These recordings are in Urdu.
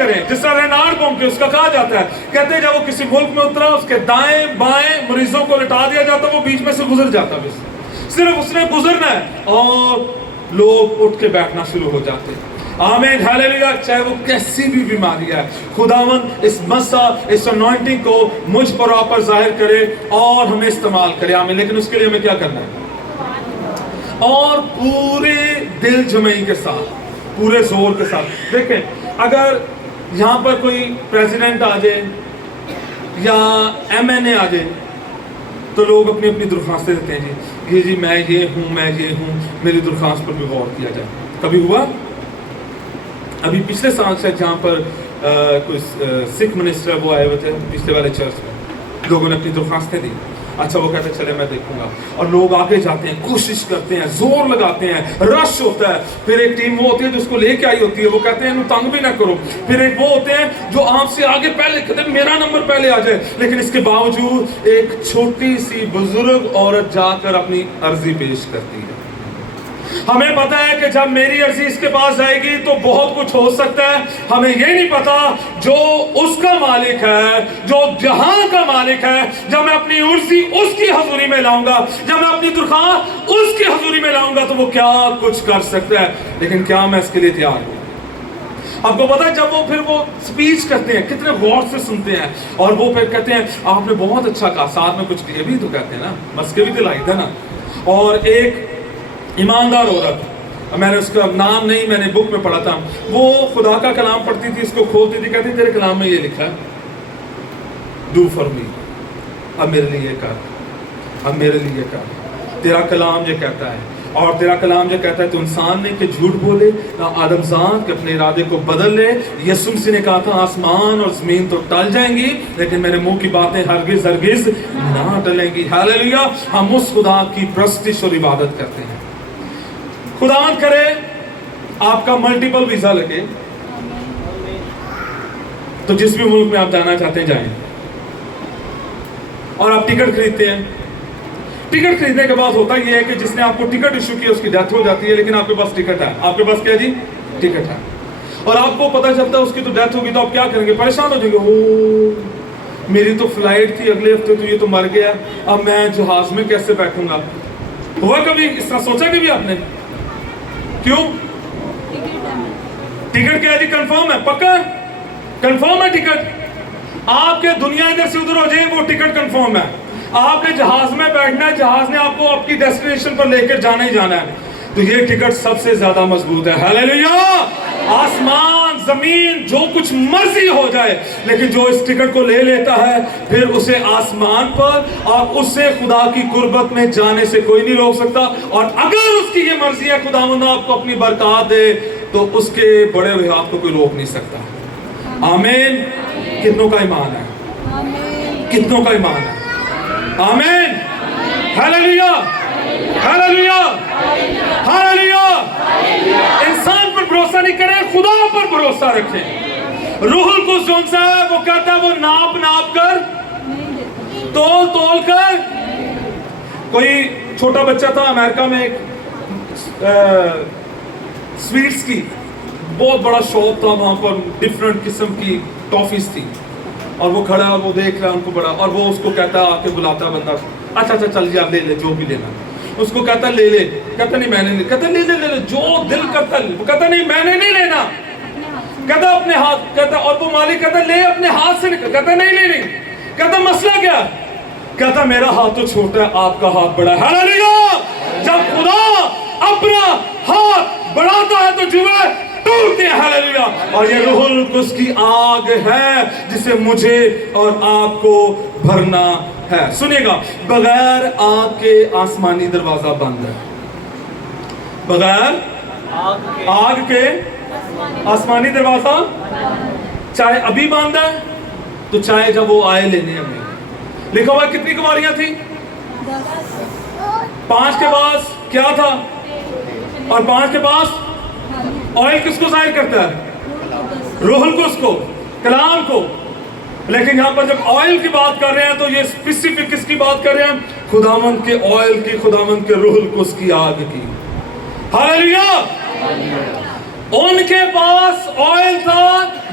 کریں. جس طرح رینارڈ بونکے اس کا کہا جاتا ہے, کہتے ہیں جب وہ کسی ملک میں اترا اس کے دائیں بائیں مریضوں کو لٹا دیا جاتا, وہ بیچ میں سے گزر جاتا, بس صرف اس نے گزرنا ہے اور لوگ اٹھ کے بیٹھنا شروع ہو جاتے ہیں. آمین ہیلیلویا. چاہے وہ کیسی بھی بیماری ہے, خداوند اس مسا اس انوائنٹنگ کو مجھ پر آپ پر ظاہر کرے اور ہمیں استعمال کرے. آمین. لیکن اس کے لیے ہمیں کیا کرنا ہے؟ اور پورے دل جمعی کے ساتھ, پورے زور کے ساتھ. دیکھیں اگر یہاں پر کوئی پریزیڈنٹ آ جائے یا ایم این اے آ جائے تو لوگ اپنی اپنی درخواستیں دیتے ہیں, جی میں یہ ہوں, میں یہ ہوں, میری درخواست پر بھی غور کیا جائے. کبھی ہوا؟ ابھی پچھلے سال سے جہاں پر کوئی سکھ منسٹر وہ آئے ہوئے تھے پچھلے والے چرچ میں, لوگوں نے اپنی درخواستیں دی. اچھا وہ کہتے ہیں چلے میں دیکھوں گا, اور لوگ آگے جاتے ہیں, کوشش کرتے ہیں, زور لگاتے ہیں, رش ہوتا ہے. پھر ایک ٹیم وہ ہوتی ہے جو اس کو لے کے آئی ہوتی ہے, وہ کہتے ہیں انہوں تنگ بھی نہ کرو. پھر ایک وہ ہوتے ہیں جو آپ سے آگے پہلے کہتے ہیں میرا نمبر پہلے آ جائے, لیکن اس کے باوجود ایک چھوٹی سی بزرگ عورت جا کر اپنی عرضی پیش کرتی ہے. ہمیں پتا ہے کہ جب میری عرضی اس کے پاس جائے گی تو بہت کچھ ہو سکتا ہے. ہمیں یہ نہیں پتا جو اس کا مالک ہے, جو جہاں کا مالک ہے, جب میں اپنی عرضی اس کی حضوری میں لاؤں گا, جب میں اپنی درخواست اس کی حضوری میں لاؤں گا تو وہ کیا کچھ کر سکتا ہے. لیکن کیا میں اس کے لیے تیار ہوں؟ آپ کو پتا ہے جب وہ پھر وہ سپیچ کرتے ہیں کتنے غور سے سنتے ہیں, اور وہ پھر کہتے ہیں آپ نے بہت اچھا کہا, ساتھ میں کچھ یہ بھی تو کہتے ہیں نا, بس کے بھی دلائی تھا نا. اور ایک ایماندار عورت, میں نے اس کا نام نہیں, میں نے بک میں پڑھا تھا, وہ خدا کا کلام پڑھتی تھی, اس کو کھولتی تھی, کہتی تیرے کلام میں یہ لکھا ہے ڈو فار می, اب میرے لیے کر, اب میرے لیے کر. تیرا کلام یہ کہتا ہے, اور تیرا کلام یہ کہتا ہے تو انسان نے کہ جھوٹ بولے نہ آدم زاد کہ اپنے ارادے کو بدل لے. یسوع مسیح نے کہا تھا آسمان اور زمین تو ٹل جائیں گی لیکن میرے منہ کی باتیں ہرگز ہرگز نہ ٹلیں گی. ہیلیلویا. ہم اس خدا کی پرستش اور عبادت کرتے ہیں. خداوند کرے آپ کا ملٹیپل ویزا لگے تو جس بھی ملک میں آپ جانا چاہتے ہیں جائیں, اور آپ ٹکٹ خریدتے ہیں. ٹکٹ خریدنے کے بعد ہوتا یہ ہے کہ جس نے آپ کو ٹکٹ ایشو کیا اس کی ڈیتھ ہو جاتی ہے, لیکن آپ کے پاس ٹکٹ ہے. آپ کے پاس کیا جی؟ ٹکٹ ہے. اور آپ کو پتہ چلتا ہے اس کی تو ڈیتھ ہوگی تو آپ کیا کریں گے؟ پریشان ہو جائیں گے, او میری تو فلائٹ تھی اگلے ہفتے تو یہ تو مر گیا, اب میں جہاز میں کیسے بیٹھوں گا؟ ہوا کبھی اس طرح سوچا کبھی آپ نے؟ کیوں؟ ٹکٹ کیا ہے جی؟ کنفرم ہے, پکا کنفرم ہے ٹکٹ. آپ کے دنیا ادھر سے ادھر ہو جائے وہ ٹکٹ کنفرم ہے. آپ نے جہاز میں بیٹھنا ہے, جہاز نے آپ کو آپ کی ڈیسٹینیشن پر لے کر جانا ہی جانا ہے, تو یہ ٹکٹ سب سے زیادہ مضبوط ہے. ہیلیلویا. آسمان زمین جو کچھ مرضی ہو جائے, لیکن جو اس ٹکٹ کو لے لیتا ہے پھر اسے آسمان پر اور اس سے خدا کی قربت میں جانے سے کوئی نہیں روک سکتا. اور اگر اس کی یہ مرضی ہے خداوند آپ کو اپنی برکات دے تو اس کے بڑے ہوئے ہاتھ کو کوئی روک نہیں سکتا. آمین. کتنوں کا ایمان ہے؟ کتنوں کا ایمان ہے؟ آمین. ہیلیلویا. ہیلیلویا. ہیلیلویا. انسان پر بھروسہ نہیں کریں, خدا پر بھروسہ رکھیں. روح القدس جو انسان ہے وہ کہتا ہے وہ ناپ ناپ کر تول تول کر. کوئی چھوٹا بچہ تھا امریکہ میں, ایک سویٹس کی بہت بڑا شاپ تھا وہاں پر, ڈیفرنٹ قسم کی ٹافیز تھی, اور وہ کھڑا اور وہ دیکھ رہا ان کو بڑا, اور وہ اس کو کہتا آ کے بلاتا بندہ, اچھا چل جی آپ لے لے جو بھی لینا. اس کو کہتا لے لے, کہتا نہیں میں نے نہیں, کہتا لے لے جو دل کرتا, کہتا نہیں میں نے نہیں لینا, کہتا اپنے ہاتھ, کہتا, اور وہ مالک کہتا لے اپنے ہاتھ سے نکل, کہتا نہیں, کہتا مسئلہ کیا, کہتا میرا ہاتھ تو چھوٹا ہے آپ کا ہاتھ بڑا ہے. ہیلیلویا. جب خدا اپنا ہاتھ بڑھاتا ہے تو جوئے ٹوٹتے ہیں. ہیلیلویا. اور یہ روح القدس کی آگ ہے جسے مجھے اور آپ کو بھرنا ہے. سنیے گا, بغیر آگ کے آسمانی دروازہ بند ہے. بغیر آگ کے آسمانی دروازہ چاہے ابھی بند ہے تو چاہے جب وہ آئے لینے ہمیں. لکھا ہوا کتنی کماریاں تھیں؟ 5 کے پاس کیا تھا, اور 5 کے پاس آئل کس کو ظاہر کرتا ہے؟ روح القدس کو, کلام کو. لیکن یہاں پر جب آئل کی بات کر رہے ہیں تو یہ اسپیسیفک کس کی بات کر رہے ہیں؟ خداوند کے آئل کی, خداوند کے روح القدس کی آگ کی. ہیلیلویا. ان کے پاس آئل تھا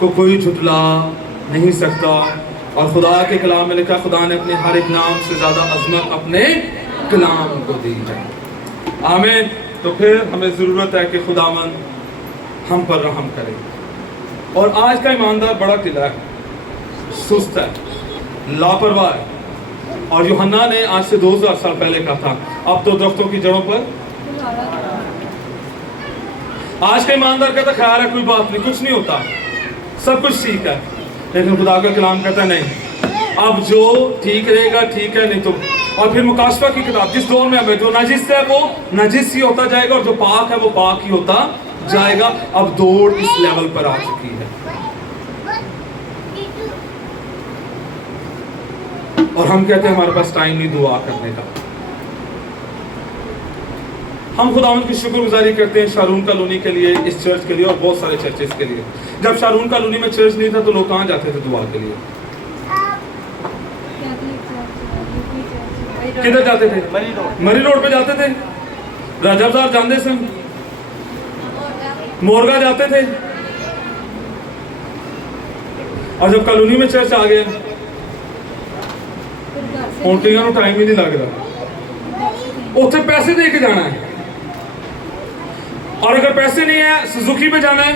کو کوئی جھٹلا نہیں سکتا، اور خدا کے کلام میں لکھا خدا نے اپنے ہر ایک نام سے زیادہ عظمت اپنے کلام کو دی ہے۔ آمین۔ تو پھر ہمیں ضرورت ہے کہ خداوند ہم پر رحم کرے۔ اور آج کا ایماندار بڑا ٹھلا ہے، سست ہے، لاپرواہ ہے، اور یوحنا نے آج سے 2000 سال پہلے کہا تھا اب تو درختوں کی جڑوں پر۔ آج کا ایماندار کہتا خیر ہے، کوئی بات نہیں، کچھ نہیں ہوتا، سب کچھ ٹھیک ہے، لیکن خدا کا کلام کہتا نہیں، اب جو ٹھیک رہے گا ٹھیک ہے، نہیں تو۔ اور پھر مکاشفہ کی کتاب، جس دور میں ہمیں جو نجس ہے وہ نجس ہی ہوتا جائے گا، اور جو پاک ہے وہ پاک ہی ہوتا جائے گا۔ اب دوڑ اس لیول پر آ چکی ہے، اور ہم کہتے ہیں ہمارے پاس ٹائم نہیں دعا کرنے کا۔ ہم خداوند کی شکر گزاری کرتے ہیں شارون کالونی کے لیے، اس چرچ کے لیے، اور بہت سارے چرچز کے لیے۔ جب شارون کالونی میں چرچ نہیں تھا تو لوگ کہاں جاتے تھے دعا کے لیے؟ کدھر جاتے تھے؟ مری روڈ پہ جاتے تھے، رجب صاحب جاندے سے مورگا جاتے تھے، اور جب کالونی میں چرچ آ گئے پونٹیاں نو ٹائم ہی نہیں لگ رہا، اتنے پیسے دے کے جانا ہے، اور اگر پیسے نہیں ہے سزوکی پہ جانا ہے،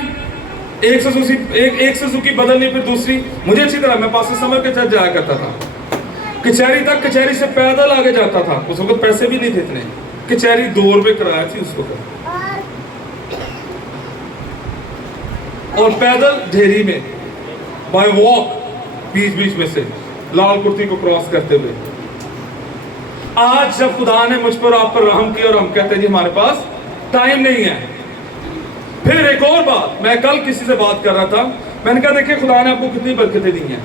ایک سزوکی بدلنی پھر دوسری۔ مجھے اچھی طرح، میں پاسے سمر کے چرچ جایا کرتا تھا، کچہری تک، کچہری سے پیدل آگے جاتا تھا، اس وقت پیسے بھی نہیں تھے اتنے، کچہری 2 روپے کرایہ تھی اس وقت، اور پیدل ڈھیری میں بائی واک بیچ میں سے لال کرتی کو کراس کرتے ہوئے۔ آج جب خدا نے مجھ پر آپ پر رحم کیا اور ہم کہتے ہیں جی ہمارے پاس ٹائم نہیں ہے۔ پھر ایک اور بات، میں کل کسی سے بات کر رہا تھا، میں نے کہا دیکھیں خدا نے آپ کو کتنی برکتیں دی ہیں،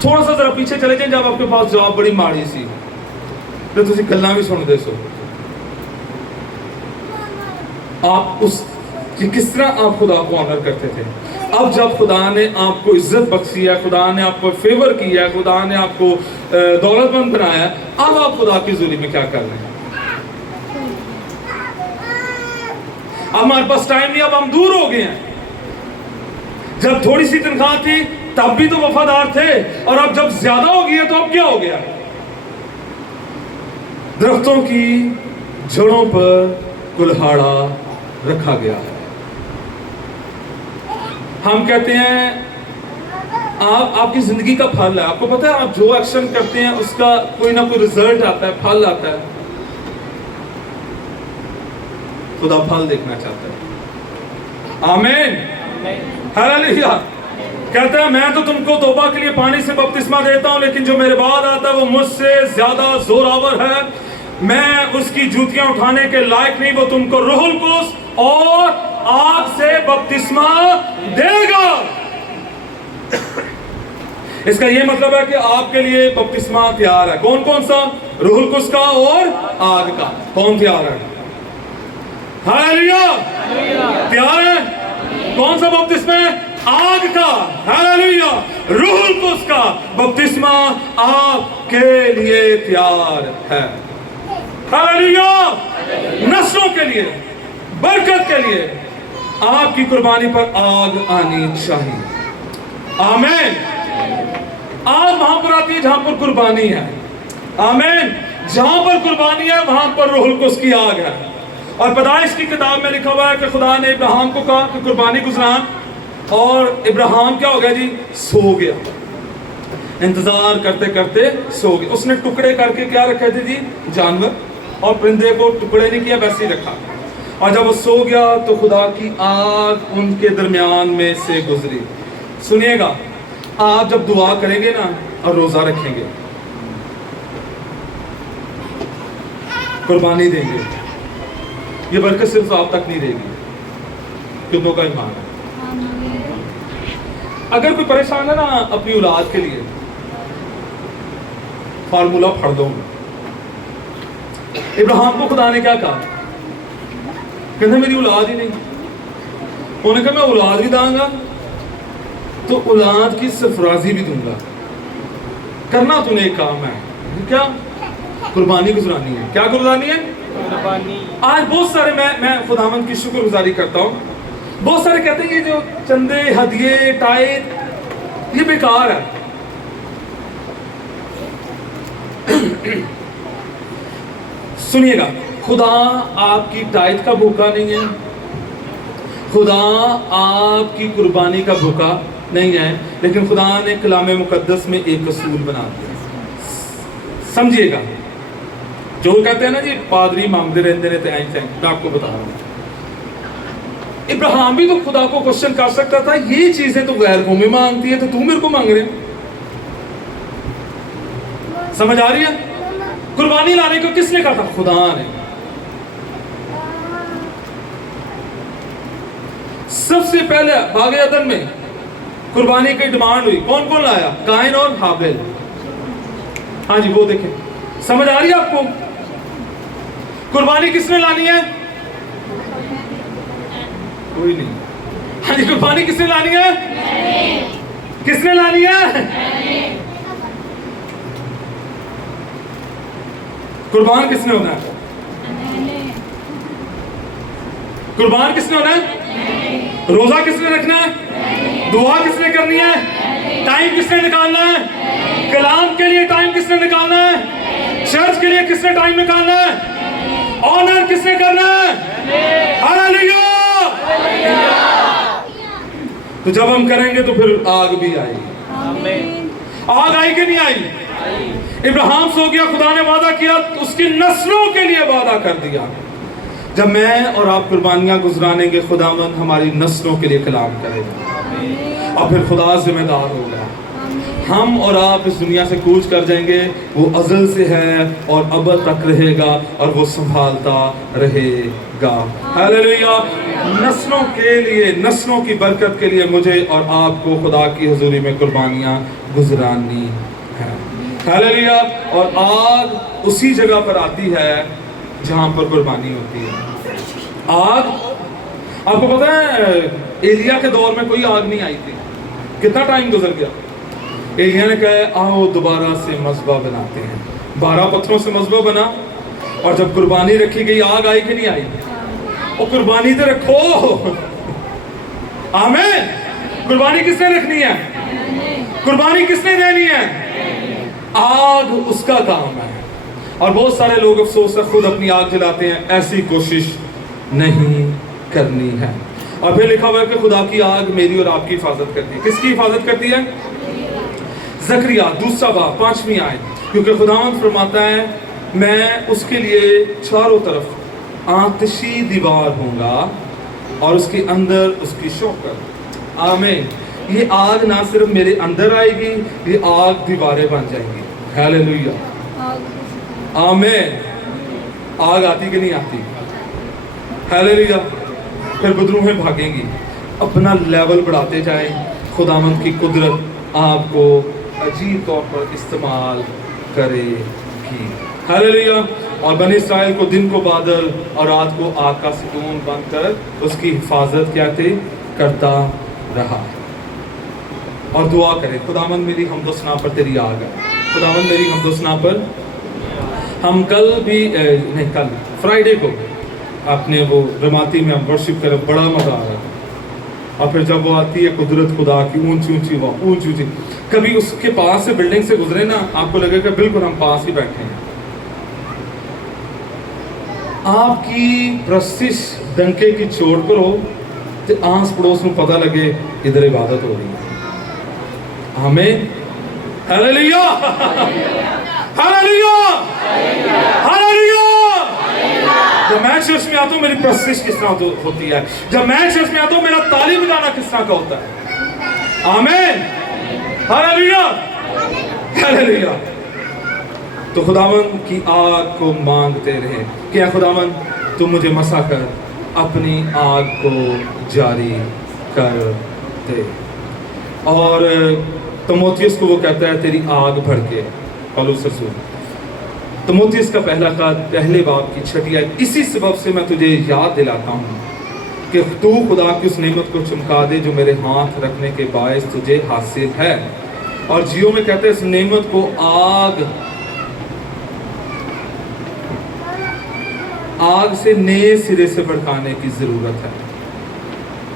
تھوڑا سا ذرا پیچھے چلے جائیں، جب آپ کے پاس جاب بڑی ماڑی سی تو تسی گلاں بھی سن دے سو، آپ اس کس طرح آپ خدا کو آنر کرتے تھے۔ اب جب خدا نے آپ کو عزت بخشی ہے، خدا نے آپ کو فیور کیا ہے، خدا نے آپ کو دولت مند بنایا ہے، اب آپ خدا کی حضوری میں کیا کر رہے ہیں؟ اب ہمارے پاس ٹائم نہیں، اب ہم دور ہو گئے ہیں۔ جب تھوڑی سی تنخواہ تھی تب بھی تو وفادار تھے، اور اب جب زیادہ ہو گئی ہے تو اب کیا ہو گیا؟ درختوں کی جڑوں پر کلہاڑا رکھا گیا ہے۔ ہم کہتے ہیں آپ کی زندگی کا پھل ہے، آپ کو پتہ ہے آپ جو ایکشن کرتے ہیں اس کا کوئی نہ کوئی رزلٹ آتا ہے، پھل آتا ہے۔ خدا پھل دیکھنا چاہتا ہے۔ آمین، ہاللیلویا۔ کہتا ہے میں تو تم کو توبہ کے لیے پانی سے بپتسمہ دیتا ہوں، لیکن جو میرے بعد آتا ہے وہ مجھ سے زیادہ زوراور ہے، میں اس کی جوتیاں اٹھانے کے لائق نہیں، وہ تم کو روح القدس اور آگ سے بپتسمہ دے گا۔ اس کا یہ مطلب ہے کہ آپ کے لیے بپتسمہ تیار ہے۔ کون سا؟ روح القدس کا اور آگ کا۔ کون تیار ہے؟ ہاللیلویا، تیار ہے؟ کون سا بپتسمہ ہے؟ آگ کا۔ ہاللیلویا، روح القدس کا بپتسمہ آپ کے لیے تیار ہے۔ ہاللیلویا، نسلوں کے لیے، برکت کے لیے آپ کی قربانی پر آگ آنی چاہیے۔ آمین۔ آگ وہاں پر آتی ہے جہاں پر قربانی ہے۔ آمین۔ جہاں پر قربانی ہے وہاں پر روح القدس کی آگ ہے۔ اور پیدائش کی کتاب میں لکھا ہوا ہے کہ خدا نے ابراہیم کو کہا کہ قربانی گزران، اور ابراہیم کیا ہو گیا جی؟ سو گیا، انتظار کرتے کرتے سو گیا۔ اس نے ٹکڑے کر کے کیا رکھے تھے جی؟ جانور، اور پرندے کو ٹکڑے نہیں کیا، ویسے ہی رکھا۔ اور جب وہ سو گیا تو خدا کی آگ ان کے درمیان میں سے گزری۔ سنیے گا، آپ جب دعا کریں گے نا اور روزہ رکھیں گے، قربانی دیں گے، یہ برکت صرف آپ تک نہیں رہے گی۔ کتنوں کا ایمان ہے؟ اگر کوئی پریشان ہے نا اپنی اولاد کے لیے، فارمولہ پڑھ دو۔ ابراہیم کو خدا نے کیا کہا؟ کہتے میری اولاد ہی نہیں۔ انہوں نے کہا میں اولاد بھی داں گا تو اولاد کی سرفرازی بھی دوں گا۔ کرنا تو نے ایک کام ہے، کیا؟ قربانی گزرانی ہے۔ کیا قربانی ہے؟ قربانی۔ آج بہت سارے میں خداوند کی شکر گزاری کرتا ہوں بہت سارے کہتے ہیں یہ جو چندے ہدیے ٹائٹ یہ بیکار ہے. سنیے گا, خدا آپ کی ٹائٹ کا بھوکا نہیں ہے, خدا آپ کی قربانی کا بھوکا نہیں ہے, لیکن خدا نے کلام مقدس میں ایک اصول بنا دیا. سمجھیے گا, جو کہتے ہیں نا جی پادری مانگتے رہتے ہیں, میں آپ کو بتا رہا ہوں, ابراہیم بھی تو خدا کو کوشچن کر سکتا تھا, یہ چیزیں تو غیر قومی مانگتی ہے تو تم میرے کو مانگ رہے ہیں. سمجھ آ رہی ہے؟ قربانی لانے کو کس نے کہا تھا؟ خدا نے. سب سے پہلے باغ عدن میں قربانی کی ڈیمانڈ ہوئی, کون کون لایا؟ قائن اور حابیل. ہاں جی وہ دیکھیں, سمجھ آ رہی ہے آپ کو؟ قربانی کس نے لانی ہے؟ کوئی نہیں. ہاں جی قربانی کس نے لانی ہے؟ کس نے لانی ہے؟ قربان کس نے ہونا ہے؟ قربان کس نے ہونا ہے؟ روزہ کس نے رکھنا ہے؟ دعا کس نے کرنی ہے؟ ٹائم کس نے نکالنا ہے؟ کلام کے لیے ٹائم کس نے نکالنا ہے؟ چرچ کے لیے کس نے ٹائم نکالنا ہے؟ آنر کس نے کرنا ہے؟ ہاللیلویا. تو جب ہم کریں گے تو پھر آگ بھی آئے گی. آگ آئی کہ نہیں آئی؟ ابراہیم سو گیا, خدا نے وعدہ کیا, اس کی نسلوں کے لیے وعدہ کر دیا. جب میں اور آپ قربانیاں گزرانیں گے, خداوند ہماری نسلوں کے لیے کلام کرے گا, اور پھر خدا ذمہ دار ہوگا. ہم اور آپ اس دنیا سے کوچ کر جائیں گے, وہ ازل سے ہے اور ابد تک رہے گا, اور وہ سنبھالتا رہے گا. ہاللیلویا. نسلوں کے لیے, نسلوں کی برکت کے لیے مجھے اور آپ کو خدا کی حضوری میں قربانیاں گزرانی ہے. ہاللیلویا. اور آگ اسی جگہ پر آتی ہے جہاں پر قربانی ہوتی ہے. آگ, آپ کو پتہ ہے ایلیا کے دور میں کوئی آگ نہیں آئی تھی. کتنا ٹائم گزر گیا. ایلیا نے کہا آؤ دوبارہ سے مذبح بناتے ہیں. 12 پتھروں سے مذبح بنا, اور جب قربانی رکھی گئی آگ آئی کہ نہیں آئی؟ وہ قربانی تو رکھو. آمین. قربانی کس نے رکھنی ہے؟ قربانی کس نے دینی ہے؟ آگ اس کا کام ہے. اور بہت سارے لوگ افسوس ہے خود اپنی آگ جلاتے ہیں. ایسی کوشش نہیں کرنی ہے. اور پھر لکھا ہوا ہے کہ خدا کی آگ میری اور آپ کی حفاظت کرتی ہے. کس کی حفاظت کرتی ہے؟ زکریا 2 باب 5 آیت. کیونکہ خداوند فرماتا ہے میں اس کے لیے چاروں طرف آتشی دیوار ہوں گا, اور اس کے اندر اس کی شوکت. آمین. یہ آگ نہ صرف میرے اندر آئے گی, یہ آگ دیواریں بن جائیں گی. ہاللیلویا. آمین. آگ آتی کہ نہیں آتی؟ ہاللیلویا. پھر بدروہیں بھاگیں گی. اپنا لیول بڑھاتے جائیں, خداوند کی قدرت آپ کو عجیب طور پر استعمال کرے گی. ہاللیلویا. اور بنی اسرائیل کو دن کو بادل اور رات کو آگ کا ستون بن کر اس کی حفاظت کیا تھی کرتا رہا. اور دعا کرے خداوند میری حمد و ثنا پر تیری آگ ہے. خداوند میری حمد و ثنا پر. ہم کل بھی نہیں, کل فرائیڈے کو اپنے وہ رماتی میں ہم ورشپ کریں, بڑا مزہ آ رہا ہے. اور پھر جب وہ آتی ہے قدرت خدا کی اونچی اونچی, وہ اونچی اونچی, کبھی اس کے پاس سے بلڈنگ سے گزرے نا, آپ کو لگے کہ بالکل ہم پاس ہی بیٹھے ہیں. آپ کی پرستش ڈنکے کی چوٹ پر ہو تو آس پڑوس میں پتہ لگے ادھر عبادت ہو رہی ہے. آمین. ہاللیلویا. ہاللیلویا. ہاللیلویا. جب میں چرچ میں آتا ہوں میری پرستش کس طرح ہوتی ہے. جب میں چرچ میں آتا ہوں میرا تعلیم گانا کس طرح کا ہوتا ہے. آمین. ہاللیلویا. ہاللیلویا. تو خداوند کی آگ کو مانگتے رہے کہ اے خداوند تو مجھے مسا کر, اپنی آگ کو جاری کر دے. اور تموتھیوس کو وہ کہتا ہے تیری آگ بھڑکے. پالوس رسول تموتھیوس کا پہلا خط پہلے باب کی 6 آیت. اسی سبب سے میں تجھے یاد دلاتا ہوں کہ تو خدا کی اس نعمت کو چمکا دے جو میرے ہاتھ رکھنے کے باعث تجھے حاصل ہے. اور جیو میں کہتے ہیں اس نعمت کو آگ سے نئے سرے سے بھڑکانے کی ضرورت ہے.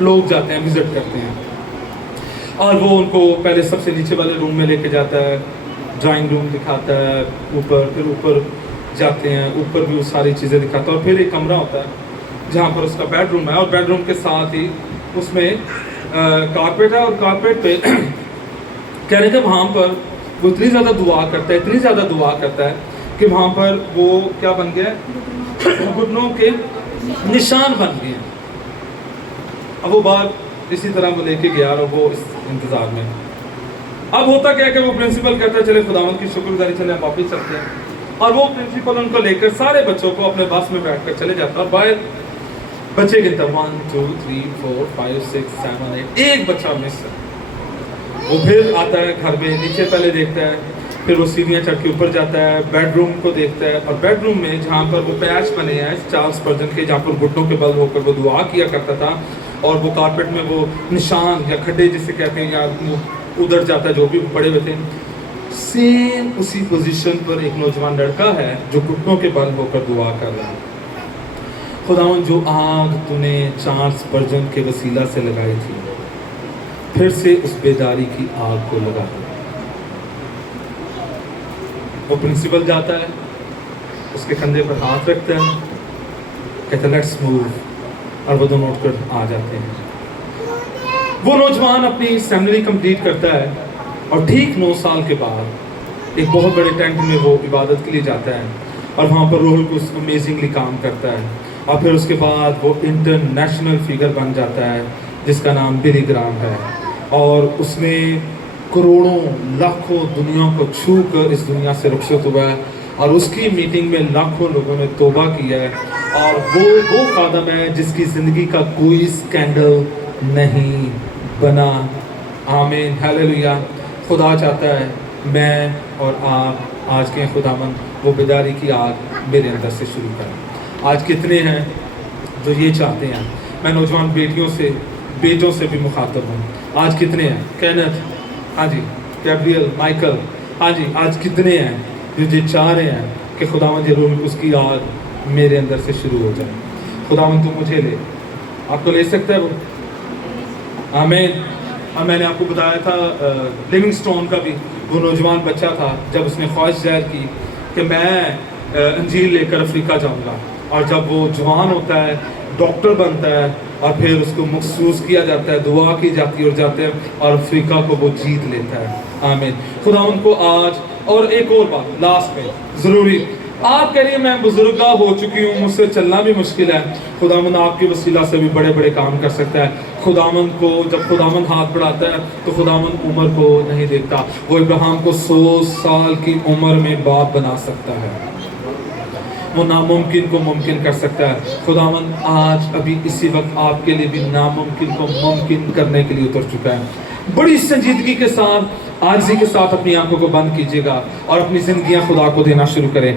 لوگ جاتے ہیں, وزٹ کرتے ہیں, اور وہ ان کو پہلے سب سے نیچے والے روم میں لے کے جاتا ہے, ڈرائنگ روم دکھاتا ہے, پھر اوپر جاتے ہیں, اوپر بھی وہ ساری چیزیں دکھاتا ہے, اور پھر ایک کمرہ ہوتا ہے جہاں پر اس کا بیڈ روم ہے, اور بیڈ روم کے ساتھ ہی اس میں کارپیٹ ہے, اور کارپیٹ پہ کہہ رہے تھے وہاں پر وہ اتنی زیادہ دعا کرتا ہے کہ وہاں پر وہ کیا بن گیا ہے, گھٹنوں کے نشان بن گئے ہیں. اب وہ بات اسی طرح وہ لے کے گیا, اور وہ اس انتظار میں. اب ہوتا کیا کہ وہ پرنسپل کہتا ہے چلے خداوند کی شکر گزاری, چلے ہم واپس چلتے ہیں, اور وہ پرنسپل ان کو لے کر سارے بچوں کو اپنے بس میں بیٹھ کر چلے جاتا ہے, اور باہر بچے گنتا 1 2 3 4 5 6 7 8, ایک بچہ مس ہے. وہ پھر آتا ہے گھر میں, نیچے پہلے دیکھتا ہے, پھر وہ سیڑھیاں چڑھ کے اوپر جاتا ہے, بیڈ روم کو دیکھتا ہے, اور بیڈ روم میں جہاں پر وہ پیچ بنے ہیں چارلس اسپرجن کے, جہاں پر گھٹنوں کے بل ہو کر وہ دعا کیا کرتا تھا, اور وہ کارپیٹ میں وہ نشان یا کھڈے جسے کہتے ہیں, یا ادھر جاتا ہے جو بھی پڑے ہوئے تھے, سیم اسی پوزیشن پر ایک نوجوان لڑکا ہے جو گھٹنوں کے بل ہو کر دعا کر رہا ہے. خداوند جو آگ تو نے چارلس اسپرجن کے وسیلہ سے لگائی تھی, پھر سے اس بیداری کی آگ کو لگا دو. وہ پرنسپل جاتا ہے, اس کے کندھے پر ہاتھ رکھتا ہے, کہتا ہے لیٹس موو, اور وہ دونوں اٹھ کر آ جاتے ہیں. وہ نوجوان اپنی سیمنری کمپلیٹ کرتا ہے, اور ٹھیک 9 سال کے بعد ایک بہت بڑے ٹینٹ میں وہ عبادت کے لیے جاتا ہے, اور وہاں پر روح القدس امیزنگلی کام کرتا ہے, اور پھر اس کے بعد وہ انٹرنیشنل فگر بن جاتا ہے جس کا نام بلی گرام ہے, اور اس نے کروڑوں لاکھوں دنیا کو چھو کر اس دنیا سے رخصت ہوا ہے, اور اس کی میٹنگ میں لاکھوں لوگوں نے توبہ کیا ہے, اور وہ خادم ہے جس کی زندگی کا کوئی سکینڈل نہیں بنا. آمین, ہیلیلویا. خدا چاہتا ہے میں اور آپ آج کے خداوند وہ بیداری کی آگ میرے اندر سے شروع کریں. آج کتنے ہیں جو یہ چاہتے ہیں؟ میں نوجوان بیٹوں سے بھی مخاطب ہوں. آج کتنے ہیں؟ کینتھ, ہاں جی, گیبریل, مائیکل, ہاں جی, آج کتنے ہیں جو یہ چاہ رہے ہیں کہ خداوند یہ روح القدس کی آگ میرے اندر سے شروع ہو جائے؟ خداوند تو مجھے لے. آپ کو لے سکتا ہے وہ؟ آمین. اور میں نے آپ کو بتایا تھا لیونگ سٹون کا بھی, وہ نوجوان بچہ تھا جب اس نے خواہش ظاہر کی کہ میں انجیل لے کر افریقہ جاؤں گا, اور جب وہ جوان ہوتا ہے, ڈاکٹر بنتا ہے, اور پھر اس کو مخصوص کیا جاتا ہے, دعا کی جاتی ہے, اور جاتے ہیں اور افریقہ کو وہ جیت لیتا ہے. آمین. خدا ان کو آج, اور ایک اور بات لاسٹ میں ضروری, آپ کہہ رہی ہیں میں بزرگاہ ہو چکی ہوں, مجھ سے چلنا بھی مشکل ہے. خداوند آپ کے وسیلہ سے بھی بڑے بڑے کام کر سکتا ہے. خداوند کو جب خداوند ہاتھ بڑھاتا ہے تو خداوند عمر کو نہیں دیکھتا. وہ ابراہیم کو 100 سال کی عمر میں باپ بنا سکتا ہے, وہ ناممکن کو ممکن کر سکتا ہے. خداوند آج ابھی اسی وقت آپ کے لیے بھی ناممکن کو ممکن کرنے کے لیے اتر چکا ہے. بڑی سنجیدگی کے ساتھ, عاجزی کے ساتھ اپنی آنکھوں کو بند کیجیے گا اور اپنی زندگیاں خدا کو دینا شروع کریں.